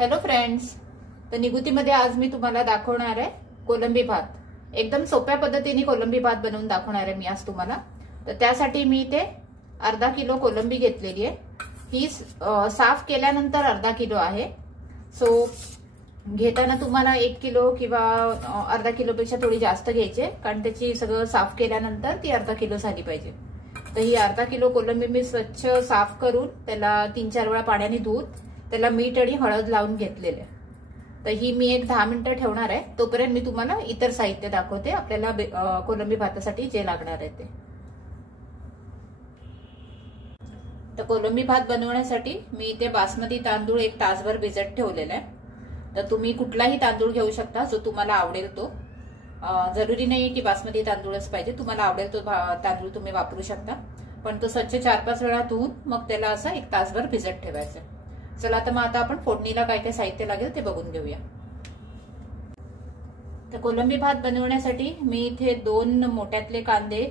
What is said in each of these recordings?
Hello friends, तर निगुतीमध्ये आज मी तुम्हाला दाखवणार आहे कोलंबी भात. एकदम सोप्या पद्धतीने कोलंबी भात बनवून दाखवणार आहे मी आज तुम्हाला. तर त्यासाठी मी इथे अर्धा किलो कोलंबी घेतलेली आहे. ही साफ केल्यानंतर अर्धा किलो आहे. सो घेताना तुम्हाला 1 किलो किंवा अर्धा किलोपेक्षा थोडी जास्त घ्यायची, कारण त्याची सगळं साफ केल्यानंतर ती अर्धा किलो झाली पाहिजे. तर ही अर्धा किलो कोलंबी मी स्वच्छ साफ करून त्याला 3-4 वेळा पाण्याने धुवून त्याला मीठ आणि हळद लावून घेतलेले. तर ही मी एक 10 मिनिटं ठेवणार आहे. तोपर्यंत मी तुम्हाला इतर साहित्य दाखवते आपल्याला कोलंबी भातासाठी जे लागणार आहे ते. तर कोलंबी भात बनवण्यासाठी मी इथे बासमती तांदूळ 1 तासभर भिजत ठेवलेला आहे. तर तुम्ही कुठलाही तांदूळ घेऊ शकता जो तुम्हाला आवडेल तो. जरुरी नाही की बासमती तांदूळच पाहिजे, तुम्हाला आवडेल तो तांदूळ तुम्ही वापरू शकता. पण तो स्वच्छ 4-5 वेळा धुवून मग त्याला असं 1 तासभर भिजत ठेवायचं. चला तर मग आता आपण फोडणीला काय काय साहित्य लागेल ते बघून घेऊया. तर कोलंबी भात बनवण्यासाठी मी इथे 2 मोठ्यातले कांदे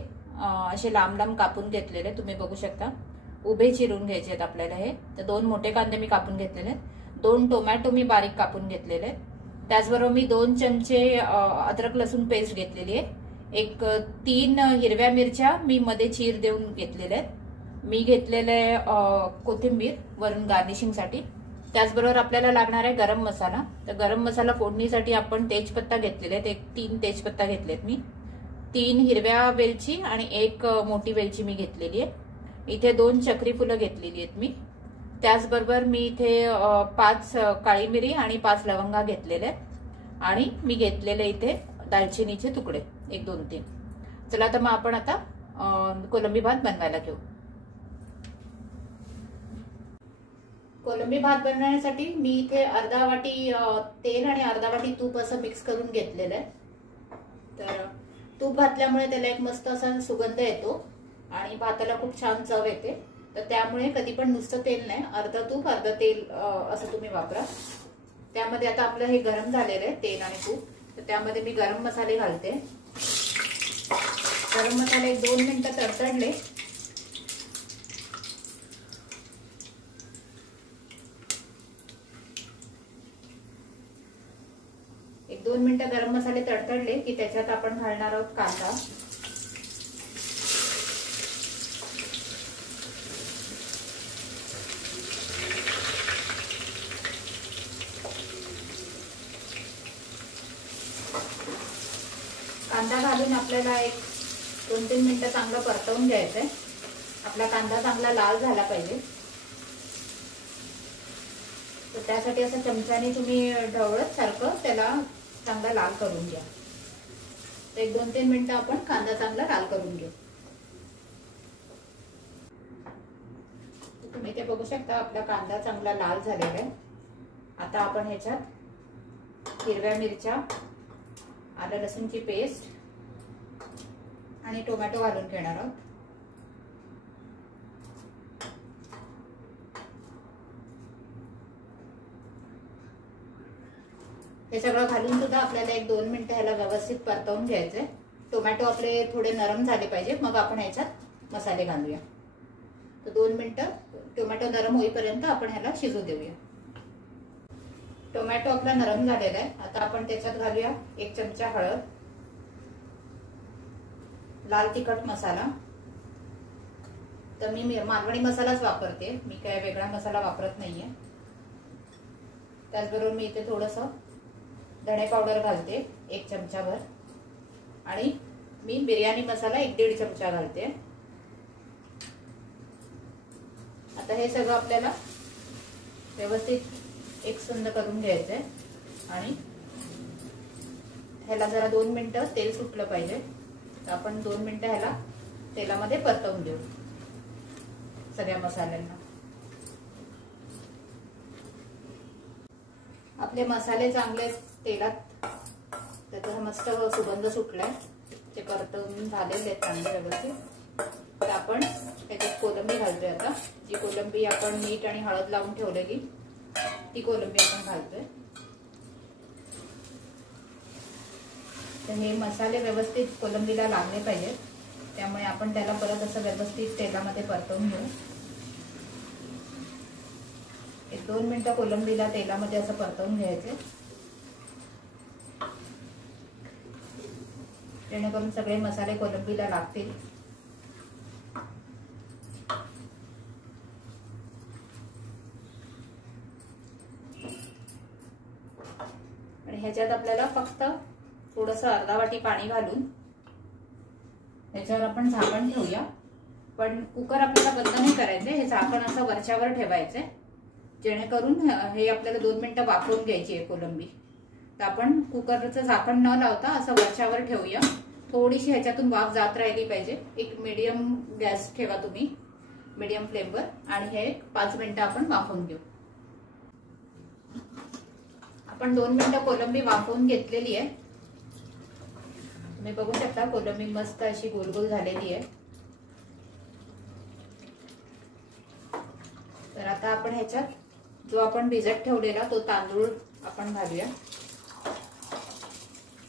असे लांब लांब कापून घेतलेले, तुम्ही बघू शकता. उभे चिरून घ्यायचे आहेत आपल्याला हे. तर 2 मोठे कांदे मी कापून घेतलेले. 2 टोमॅटो मी बारीक कापून घेतलेले. त्याचबरोबर मी 2 चमचे अद्रक लसूण पेस्ट घेतलेली आहे. 3 हिरव्या मिरच्या मी मध्ये चीर देऊन घेतलेल्या आहेत. मी घेतलेले कोथिंबीर वरून गार्निशिंगसाठी. त्याचबरोबर आपल्याला लागणार आहे गरम मसाला. तर गरम मसाला फोडणीसाठी आपण तेजपत्ता घेतलेले आहेत. 3 तेजपत्ता घेतलेत मी. 3 हिरव्या वेलची आणि 1 मोठी वेलची मी घेतलेली आहे. इथे 2 चक्री फुलं घेतलेली आहेत मी. त्याचबरोबर मी इथे 5 काळी मिरी आणि 5 लवंगा घेतलेले आहेत. आणि मी घेतलेले इथे दालचिनीचे तुकडे 1, 2, 3. चला तर मग आपण आता कोलंबी भात बनवायला घेऊ. कोलंबी भात बनवण्यासाठी मी इथे अर्धा वाटी तेल आणि अर्धा वाटी तूप असं मिक्स करून घेतलेलं आहे. तर तूप घातल्यामुळे त्याला एक मस्त असा सुगंध येतो आणि भाताला खूप छान चव येते. तर त्यामुळे कधी पण नुसतं तेल नाही, अर्धा तूप अर्धा तेल असं तुम्ही वापरा. त्यामध्ये आता आपलं हे गरम झालेलं आहे तेल आणि तूप. तर त्यामध्ये मी गरम मसाले घालते. गरम मसाले 2 मिनिटं तडतडले एक 2 मिनिटं गरम मसाले तडतडले की त्याच्यात आपण घालणार आहोत कांदा. कांदा घालून आपल्याला 2-3 मिनिटं चांगलं परतवून घ्यायचंय. आपला कांदा चांगला लाल झाला पाहिजे. तर त्यासाठी असं चमच्याने तुम्ही ढवळत सारखं त्याला चांगला लाल करून घ्या. तर 1-2-3 मिनिटं आपण कांदा चांगला लाल करून घेऊ. तुम्ही ते बघू शकता आपला कांदा चांगला लाल झालेला आहे. आता आपण ह्याच्यात हिरव्या मिरच्या, आलं लसूणची पेस्ट आणि टोमॅटो घालून घेणार आहोत. हे सगळं घालून सुद्धा आपल्याला 1-2 मिनिटं ह्याला व्यवस्थित परतवून घ्यायचंय. टोमॅटो आपले थोडे नरम झाले पाहिजे, मग आपण ह्याच्यात मसाले घालूया. तर 2 मिनिटं टोमॅटो नरम होईपर्यंत आपण ह्याला शिजू देऊया. टोमॅटो आपला नरम झालेला आहे. आता आपण त्याच्यात घालूया 1 चमचा हळद, लाल तिखट मसाला. तर मी मालवणी मसालाच वापरते, मी काय वेगळा मसाला वापरत नाहीये. त्याचबरोबर मी इथे थोडंसं धणे पावडर घालते 1 चमचाभर आणि मी बिर्याणी मसाला 1-1.5 चमचा घालते. आता हे सगळं आपल्याला व्यवस्थित एकसंध करून घ्यायचंय आणि ह्याला जरा 2 मिनिटं तेल सुटलं पाहिजे. तर आपण 2 मिनिटं ह्याला तेलामध्ये परतवून देऊ सगळ्या मसाल्यांना. आपले मसाले चांगले तेलात त्याचा मस्त सुगंध सुटलाय. ते परतवून झालेले आहेत चांगले व्यवस्थित. तर आपण त्याच्यात कोलंबी घालतोय. आता जी कोलंबी आपण मीठ आणि हळद लावून ठेवलेली ती कोलंबी आपण घालतोय. तर हे मसाले व्यवस्थित कोलंबीला लागले पाहिजेत, त्यामुळे आपण त्याला परत असं व्यवस्थित तेलामध्ये परतवून घेऊ. 1-2 मिनिटं कोलंबीला तेलामध्ये असं परतवून घ्यायचे, जेणेकरून सगळे मसाले कोलंबीला लागतील. आणि ह्याच्यात आपल्याला फक्त थोडंसं अर्धा वाटी पाणी घालून ह्याच्यावर आपण झाकण ठेवूया. पण कुकर आपल्याला बंद नाही करायचे, हे झाकण असं वरच्यावर ठेवायचे, जेणेकरून हे आपल्याला 2 मिनिटं वाफवून घ्यायची आहे कोलंबी. तर आपण कुकरचं झाकण न लावता असं वरच्यावर ठेवूया. थोडीशी ह्याच्यातून वाफ जात राहिली पाहिजे. एक मीडियम गॅस ठेवा तुम्ही, मीडियम फ्लेमवर, आणि हे 5 मिनिटं आपण वाफवून घेऊ. आपण 2 मिनिटं कोलंबी वाफवून घेतलेली आहे. तुम्ही बघू शकता कोलंबी मस्त अशी गोलगोल झालेली आहे. तर आता आपण ह्याच्यात जो आपण भिजत ठेवलेला तो तांदूळ आपण घालूया.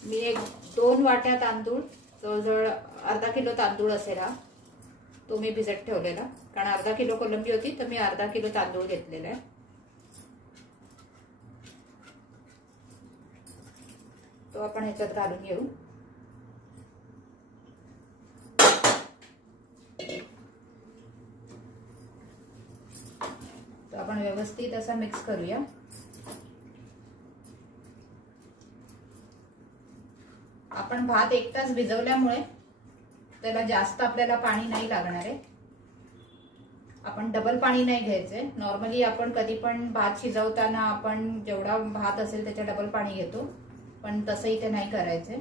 मी 1-2 वाट्या तांदूळ, जवळजवळ अर्धा किलो तांदूळ असेल हा, तो मी भिजत ठेवलेला. कारण अर्धा किलो कोलंबी होती तर मी अर्धा किलो तांदूळ घेतलेला आहे. तो आपण ह्याच्यात घालून घेऊ. तो आपण व्यवस्थित असा मिक्स करूया. आपण भात 1 तास भिजवल्यामुळे त्याला जास्त आपल्याला पाणी नाही लागणार आहे. आपण डबल पाणी नाही घ्यायचंय. नॉर्मली आपण कधी पण भात शिजवताना आपण जेवढा भात असेल त्याच्या डबल पाणी घेतो, पण तसं इथे नाही करायचंय,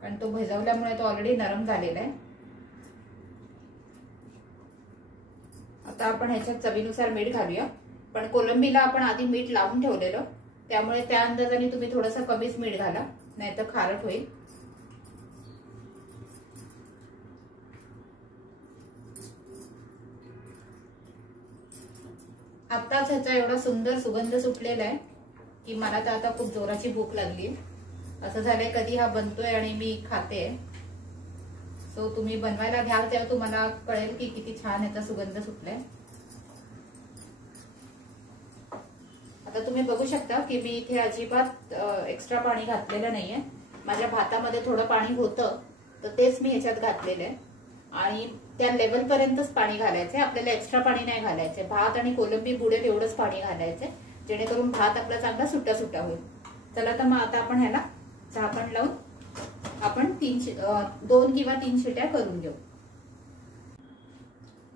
कारण तो भिजवल्यामुळे तो ऑलरेडी नरम झालेला आहे. आता आपण ह्याच्यात चवीनुसार मीठ घालूया. पण कोलंबीला आपण आधी मीठ लावून ठेवलेलं, त्यामुळे त्या अंदाजाने तुम्ही थोडंसं कमीच मीठ घाला, नाहीतर खारट होईल. आताच ह्याचा एवढा सुंदर सुगंध सुटलेला आहे की मला तर आता खूप जोराची भूक लागली. असं झालंय कधी हा बनतोय आणि मी खाते. सो तुम्ही बनवायला घ्याल तेव्हा तुम्हाला कळेल की किती छान ह्याचा सुगंध सुटलाय. आता तुम्ही बघू शकता की मी इथे अजिबात एक्स्ट्रा पाणी घातलेलं नाहीये. माझ्या भातामध्ये थोडं पाणी होतं तर तेच मी ह्याच्यात घातलेलं आहे, आणि त्या लेवल पर्यंतच पाणी घालायचंय. आपल्याला एक्स्ट्रा पाणी नाही घालायचंय. भात आणि कोलंबी बुडेल एवढंच पाणी घालायचंय, जेणेकरून भात आपला चांगला सुट्टा सुट्टा होईल. चला तर मग आता आपण ह्याला झाकण लावून आपण 2 किंवा 3 शिट्या करून घेऊ.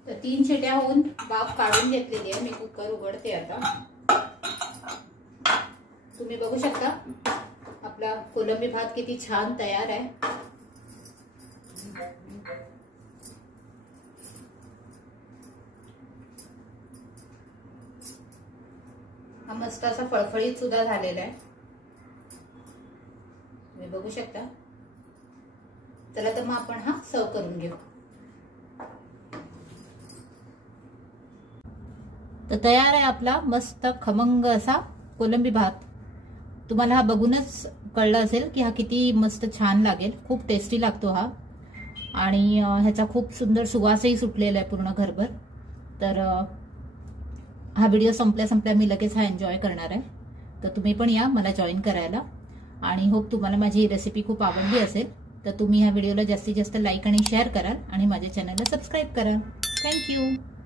तर 3 शिट्या होऊन वाफ काढून घेतलेली आहे. मी कुकर उघडते आता. तुम्ही बघू शकता आपला कोलंबी भात किती छान तयार आहे. हा मस्त असा फळफळीत सुद्धा झालेला आहे. तुम्ही बघू शकता. चला तर मग आपण हा सर्व करून घेऊ. तर तयार आहे आपला मस्त खमंग असा कोलंबी भात. तुम्हाला हा बघूनच कळलं असेल की हा किती मस्त छान लागेल. खूप टेस्टी लागतो हा, आणि ह्याचा खूप सुंदर सुवासही सुटलेला आहे पूर्ण घरभर. तर हा व्हिडिओ संपल्या मी लगेच हा एन्जॉय करणार आहे. तर तुम्ही पण या मला जॉईन करायला, आणि होप तुम्हाला माझी रेसिपी खूप आवडली असेल. तर तुम्ही ह्या व्हिडिओला जास्तीत जास्त लाईक आणि शेअर कराल, आणि माझ्या चॅनलला सबस्क्राईब कराल. थँक्यू.